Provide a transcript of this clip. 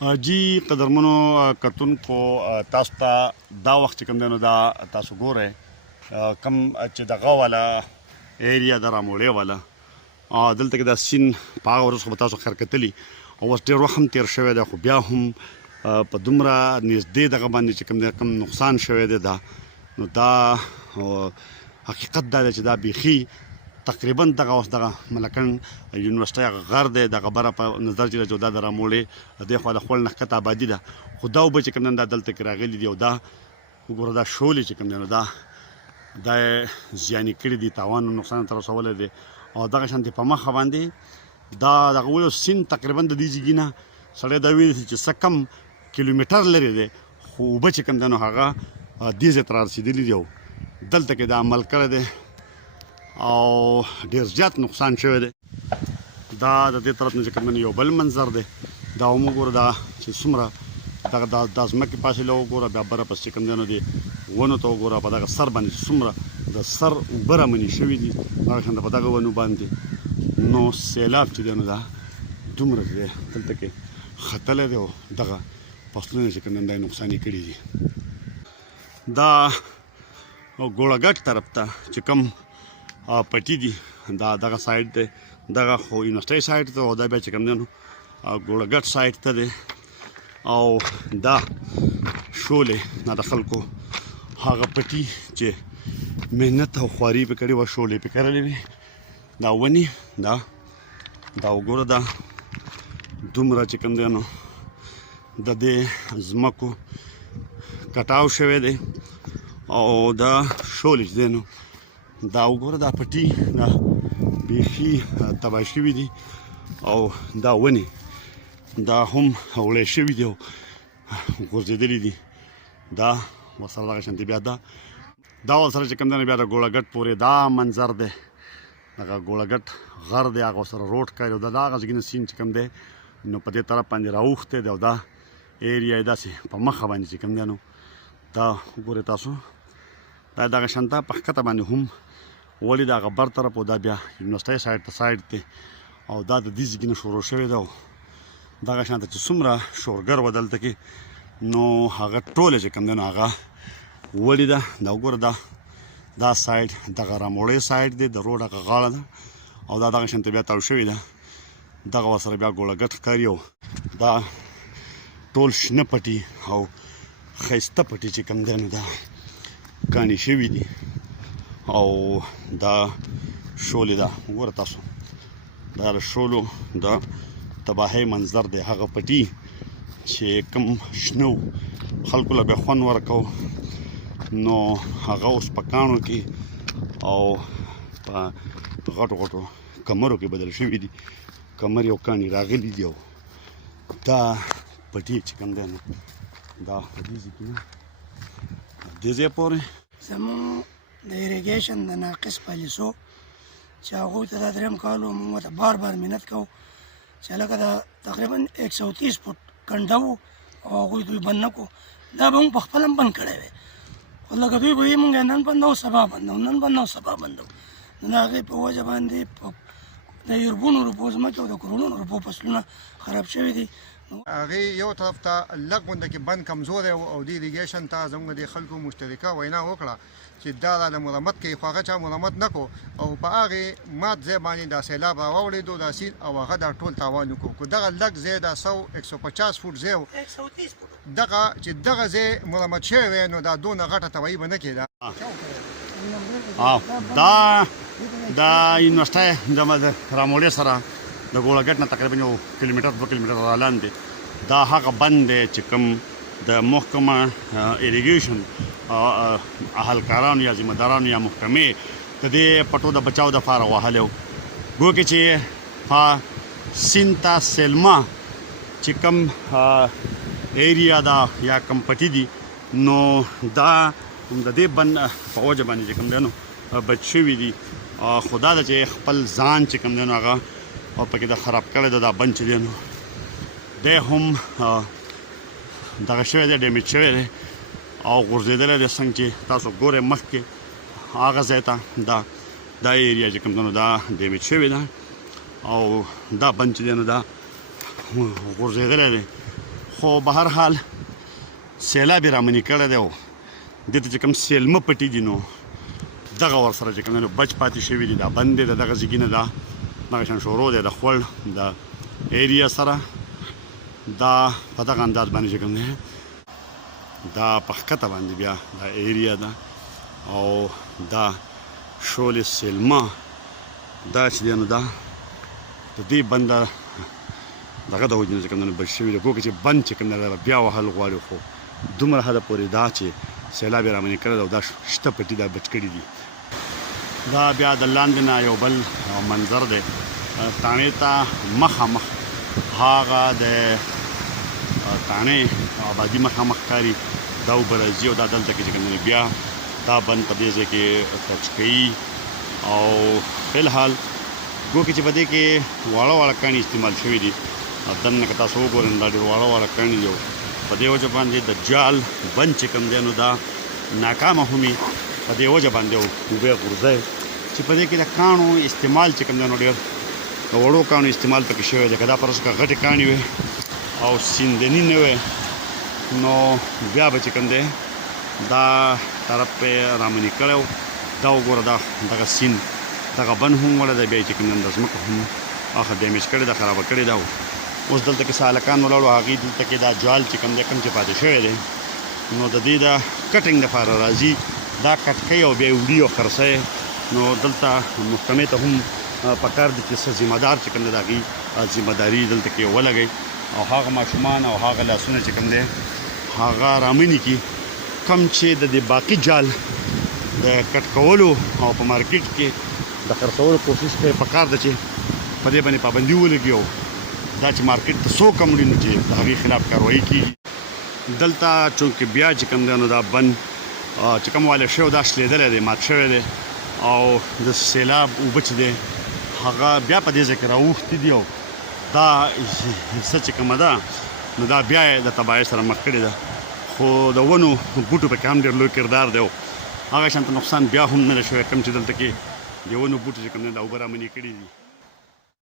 جی قدرمنو کتونکو تاسو ته دا وخت چې کوم دی نو دا تاسو ګورئ کوم چې دغه والا ایریا د راموړې والا دلته کې دا سیند په هغه ورځ خو به تاسو خیر کتلي او اوس ډېر وخت هم تېر شوی دی خو بیا هم په دومره نږدې دغه باندې چې کوم دی کوم نقصان شوی دی دا نو دا حقیقت دا دی چې دا بیخي تقریبا دغه اوس دغه ملکنډ یونیورسټۍ هغه غر دی دغه بره په نظر چې دا د راموړې دې خوا د خپل نه ښکته آبادي ده خو دا اوبه چې کوم دی دا دلته کې راغلي دي او دا وګوره دا شولې چې کوم دی نو دا یې زیانې کړي دي تاوان او نقصان ته رسولی دی او دغه شانتې په مخه باندې دا دغه ولو سیند تقریبا د دې ځایګي نه سړی دا ویلی چې څه کم کیلومیټر لرې دی خو اوبه چې کوم دی نو هغه دې ځای ته رارسېدلي دي او دلته کې دا عمل کړی دی او ډېر زیات نقصان شوی دی دا د دې طرف نه چې کوم دی یو بل منظر دی دا هم وګوره دا چې څومره دغه دا ځمکې فاصله وګوره بیا بره پس چې کوم دی نو د ونو ته وګوره په دغه سر باندې چې څومره د سر اوبه رامنې شوي دي دغه شانته په دغه ونو باندې نو سیلاب چې دی نو دا دومره دی دلته کې ختلی دی او دغه فصلونه چې کوم دی دا یې نقصان یې کړي دي دا ګوړهګټ طرف ته چې کوم پټي دي دا دغه سایډ دی دغه خو یونیورسټۍ سایډ ته او دا بیا چې کوم دی نو ګوړهګټ سایډ ته دی او دا شولې دا د خلکو هغه پټي چې محنت او خواري پې کړې وه شولې پې کرلې وې دا ونې دا وګوره دا دومره چې کوم دی نو د دې ځمکو کټاو شوی دی او دا شولې چې دی نو دا وګوره دا پټي دا بیخي تباه شوي دي او دا ونې دا هم وړی شوي دي او غورځېدلي دي دا ورسره دغه شانتې بیا دا ورسره چې کوم دی نو بیا د ګوړهګټ پورې دا منظر دی دغه ګوړهګټ غر دی هغه ورسره روډ ښکاري او دا هغه ځای نه سیند چې کوم دی نو په دې طرف باندې راوښتی دی او دا ایریا یې داسې په مخه باندې چې کوم دی نو دا وګورئ تاسو دا دغه شانته په ښکته باندې هم ولې د هغه بر طرف او دا بیا یونیورسټۍ سایډ ته سایډ دی او دا د دې ځایګي نه شروع شوی دی او دغه شانته چې څومره شورګر وه دلته کې نو هغه ټوله چې کوم دی نو هغه ولې ده دا وګوره دا سایډ دغه راموړې سایډ دی د روډ هغه غاړه ده او دا دغه شانته بیا تاو شوې ده دغه ورسره بیا ګوړهګټ ښکاري او دا ټول شنه پټي او ښایسته پټي چې کوم دی نو دا کاڼي شوي دي او دا شولې ده وګوره تاسو دا د شولو د تباهۍ منظر دی هغه پټي چې کوم شنه خلکو له بیا خوند ورکو نو هغه اوس په کاڼو کې او په غټو غټو کمرو کې بدل شوي دي کمر یو کاڼي راغلي دي او دا پټي چې کوم دی نو دا په دې ځای کې نه دې ځای پورې زموږ د ایریګیشن د ناقص پالیسو چې هغوی ته دا درېیم کال و موږ ورته بار محنت کوو چې هلکه دا تقریبا 130 فوټ کنډه وو او هغوی دوی بند نه کړو دا به موږ پخپله هم بند کړی وی خو لکه دوی به وي موږ یې نن بندوو سبا بندوو نن بندوو سبا بندوو نو د هغې په وجه باندې د اربونو روپو ځمکې او د کروڑونو روپو فصلونه خراب شوي دي هغې یو طرف ته لږ غونده کې بند کمزوری او د ایریګیشن ته زموږ د خلکو مشترکه وینا وکړه چې دا راله مرمت کوي خو هغه چا مرمت نه کړو او په هغې مات ځای باندې دا سیلاب راواوړېدو دا سیند او هغه دا ټول تاوان وکړو که دغه لږ ځای دا 150 فوټ ځای دغه چې دغه ځای مرمت شوی وی نو دا دونه غټه طبعي به نه کېده دا یونیورسټۍ د راموړې سره د ګوړهګټ نه تقریبا یو کیلومیټر 2 کیلومیټر را لاندې دا هغه بند دی چې کوم د محکمه ایریګیشن اهلکارانو یا ذمهدارانو یا محکمې د دې پټو د بچاو دپاره وهلی و ګوکې چې په سیند ته سیلما چې کوم ایریا ده یا کوم پټي دي نو دا د دې بند په وجه باندې چې کوم دی نو بچ شوي دي خو دا ده چې خپل ځان چې کوم دی نو هغه او پکې د خراب کړی دا بند چې دی نو دی هم دغه شوی دی ډیمیج شوی دی او غورځېدلی دی څنګه چې تاسو ګورئ مخکې هغه ځای ته دا ایریا چې کوم دی نو دا ډیمیج شوې ده او دا بند چې دی نو دا غورځېدلی دی خو به هر حال سیلاب یې رامنې کړی دی او دې ته چې کوم سیلمه پټي دي نو دغه ورسره چې کوم دی نو بچ پاتې شوي دي دا بند دی د دغه ځګي نه دا دغه شان شروع دی د خوړ د ایریا سره دا په دغه انداز باندې چې کوم دی دا په ښکته باندې بیا دا ایریا ده او دا شولې سیلمه دا چې دی نو دا د دې بنده دغه د وجې نه چې کوم دی بچ شوي دي ګوکې چې بند چې کوم دی بیا وهل غواړي خو دومره حده پورې دا چې سیلاب یې رامنې کړی دی او دا شته پټي دا بچ کړي دي دا بیا د لاندې نه یو بل منظر دی تاڼې ته مخامخ هغه د تاڼې آبادي مخامخ ښکاري دا اوبه راځي او دا دلته کې چې کوم دی بیا دا بند په دې ځای کې ټچ کوي او فلحال ګوکې چې په دې کې واړه واړه کاڼي استعمال شوي دي دننه که تاسو وګورئ دا ډېر واړه واړه کاڼي دي په دې وجه باندې د جال بند چې کوم دی نو دا ناکامه هم وي په دې وجه باندې اوبه غورځوي چې په دې کې د کاڼو استعمال چې کوم دی نو ډېر د وړو کاڼو استعمال پکې شوی دی که دا فرض کړه غټې کاڼي وي او سیندني نه وي نو بیا به چې کوم دی دا طرف پې رامنې کړی و دا وګوره دغه سیند دغه بند هم وړی دی بیا یې چې کوم دی د ځمکه هم هغه ډیمیج کړې ده خرابه کړې ده اوس دلته کې سالکان ولاړو هغې دلته کې دا جال چې کوم دی کوم چې پاتې شوی دی نو د دې د کټینګ دپاره راځي دا کټ کوي او بیا یې وړي او خرڅوي نو دلته محکمې ته هم پکار دي چې څه ذمه دار چې کوم دی د هغې ذمه داري دلته کې ولګوي او هغه ماشومان او هغه لاسونه چې کوم دی هغه رامنې کړي کوم چې د دې باقي جال د کټ کولو او په مارکیټ کې د خرڅولو کوشش کوي پکار ده چې په دې باندې پابندي ولګي او دا چې مارکیټ ته څوک هم وړي نو چې د هغې خلاف کاروایي کېږي دلته چونکې بیا چې کوم دی نو دا بند چې کوم والی شوی دا شلېدلی دی مات شوی دی او د سیلاب اوبه چې دی هغه بیا په دې ځای کې راوښتي دي او دا حصه چې کومه ده نو دا بیا یې د تباهۍ سره مخ کړې ده خو د ونو بوټو پکې هم ډېر لوی کردار دی او هغه شانته نقصان بیا هم نه دی شوی کوم چې دلته کې د ونو بوټو چې کوم دی دا اوبه رامنې کړي دي